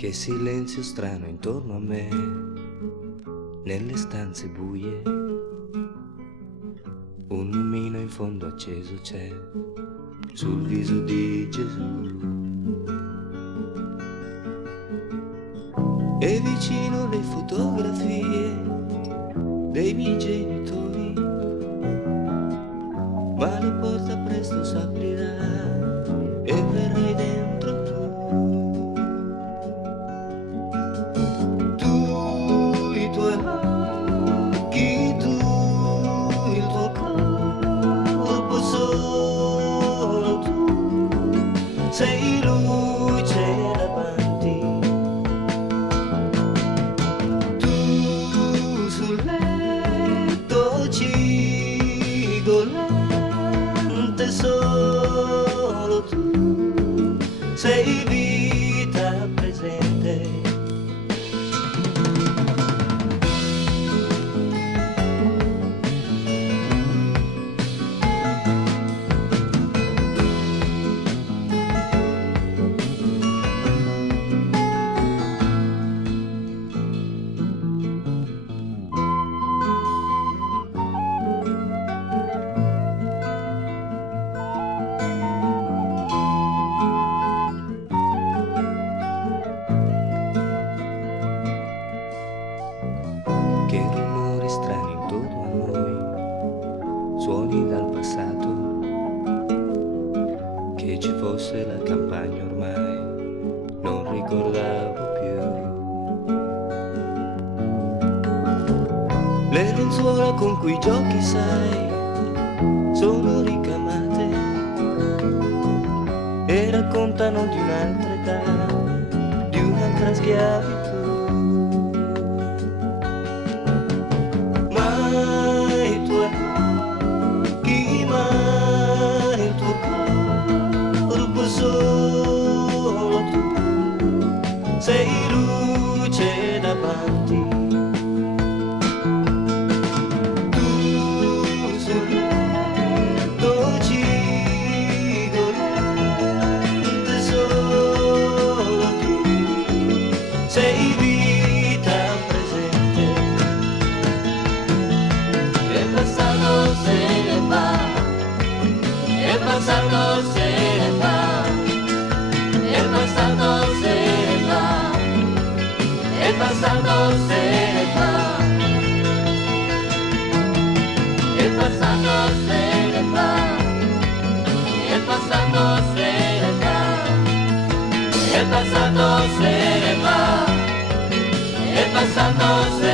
Che silenzio strano intorno a me, nelle stanze buie, un lumino in fondo acceso c'è sul viso di Gesù. E vicino le fotografie dei miei genitori, ma la porta presto s'aprirà e verrai dentro tu. Tu, i tuoi occhi, tu, il tuo corpo, solo tu sei luce davanti. Tu sul letto cigolante, solo tu sei vita presente. Che rumori strani intorno a noi, suoni dal passato, che ci fosse la campagna ormai non ricordavo più. Le lenzuola con cui giochi, sai, sono ricamate e raccontano di un'altra età, di un'altra schiavitù. I tuoi occhi, ma il tuo corpo, solo tu sei luce davanti. Tu sul letto cigolante, solo tu sei vita presente. El pasado se va, el pasado se va, el pasado se va, el pasado se va, el pasado se va, el pasado se va, el pasado se va, el pasado se